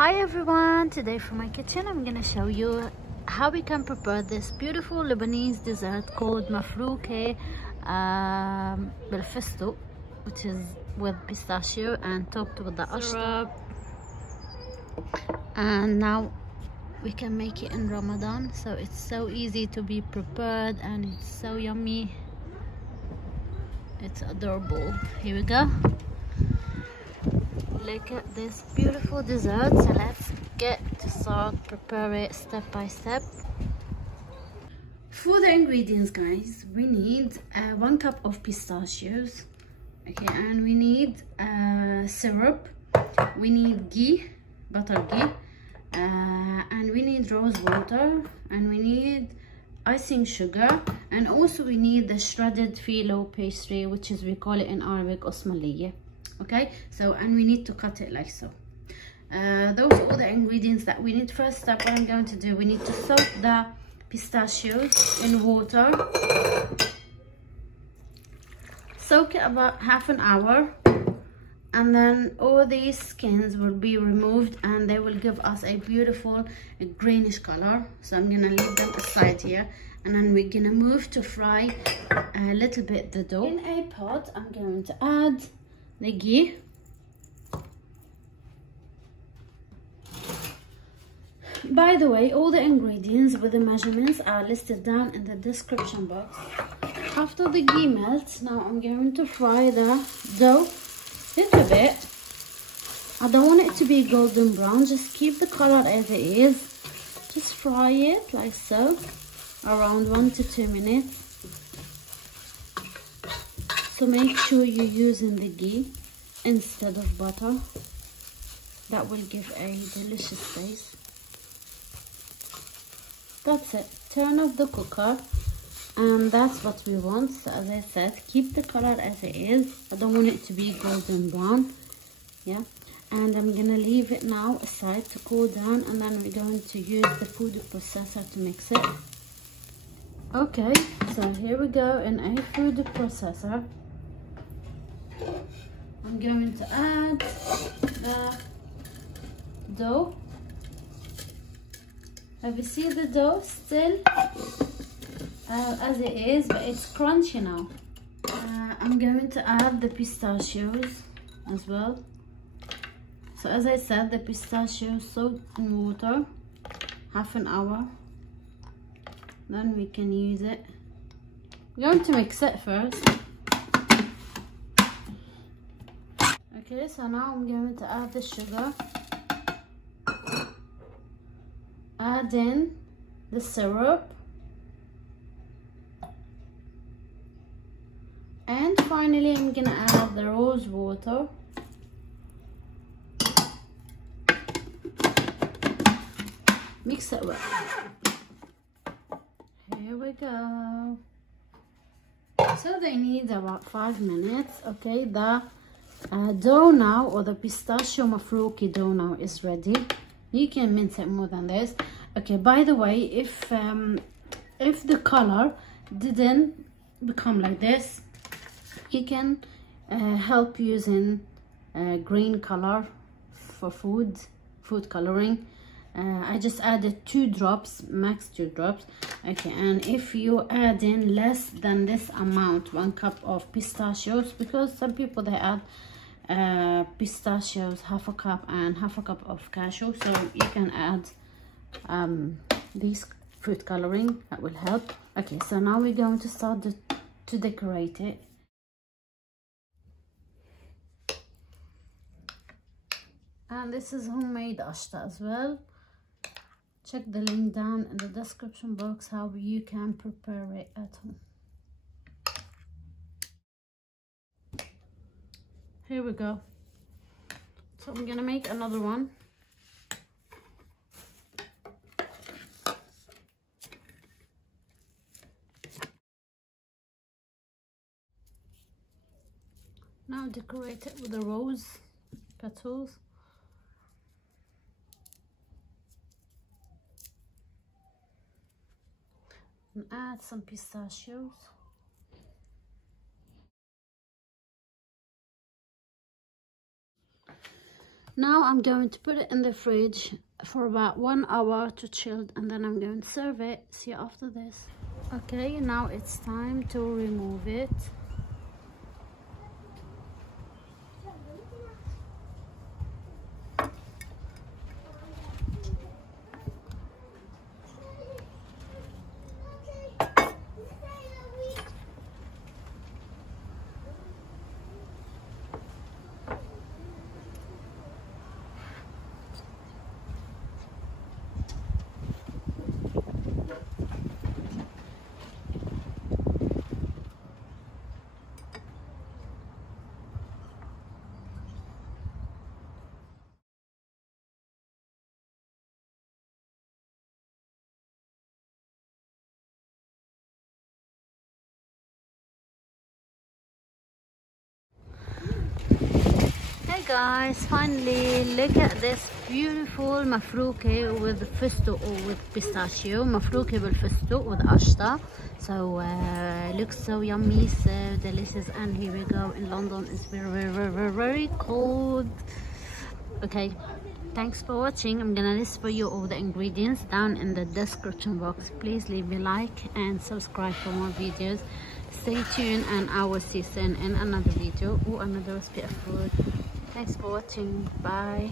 Hi everyone, today from my kitchen I'm gonna show you how we can prepare this beautiful Lebanese dessert called Mafroukeh بالفستق, which is with pistachio and topped with the ashta. And now we can make it in Ramadan, so it's so easy to be prepared and it's so yummy. It's adorable. Here we go. Look at this beautiful dessert. So let's get to start prepare it step by step. For the ingredients, guys, we need 1 cup of pistachios, okay, and we need syrup, we need ghee, butter ghee, and we need rose water, and we need icing sugar, and also we need the shredded phyllo pastry, which is, we call it in Arabic, العثملية. Okay, so, and we need to cut it like so. Those are all the ingredients that we need. First step, what I'm going to do, we need to soak the pistachios in water. Soak it about half an hour, and then all these skins will be removed and they will give us a beautiful greenish color. So I'm gonna leave them aside here, and then we're gonna move to fry a little bit the dough. In a pot, I'm going to add the ghee, by the way, all the ingredients with the measurements are listed down in the description box. After the ghee melts, now I'm going to fry the dough a little bit. I don't want it to be golden brown, just keep the color as it is. Just fry it like so, around 1 to 2 minutes. So make sure you're using the ghee instead of butter. That will give a delicious taste. That's it. Turn off the cooker, and that's what we want. So as I said, keep the color as it is. I don't want it to be golden brown. Yeah, and I'm gonna leave it now aside to cool down, and then we're going to use the food processor to mix it. Okay, so here we go in a food processor. I'm going to add the dough. Have you seen the dough still as it is, but it's crunchy now. I'm going to add the pistachios as well. So as I said, the pistachios soaked in water half an hour, then we can use it. We're going to mix it first. Okay, so now I'm going to add the sugar, add in the syrup, and finally I'm gonna add the rose water. Mix it well. Here we go. So they need about 5 minutes. Okay, the dough now, or the pistachio Mafroukeh dough now is ready. You can mince it more than this. Okay, by the way, if the color didn't become like this, you can help using green color for food coloring. I just added 2 drops, max 2 drops. Okay, and if you add in less than this amount, 1 cup of pistachios, because some people they add pistachios, half a cup and half a cup of cashew, so you can add these food coloring, that will help. Okay, so now we're going to start to decorate it. And this is homemade ashta as well. Check the link down in the description box how you can prepare it at home. Here we go. So I'm gonna make another one. Now decorate it with the rose petals. And add some pistachios. Now I'm going to put it in the fridge for about 1 hour to chill, and then I'm going to serve it. See you after this. Okay, now it's time to remove it. Guys, finally look at this beautiful mafroukeh with فستق or with pistachio. Mafroukeh بالفستق with ashta. So looks so yummy, so delicious. And here we go. In London it's very cold. Okay, thanks for watching. I'm gonna list for you all the ingredients down in the description box. Please leave a like and subscribe for more videos. Stay tuned, and I will see you soon in another video or another recipe of food. Thanks for watching. Bye.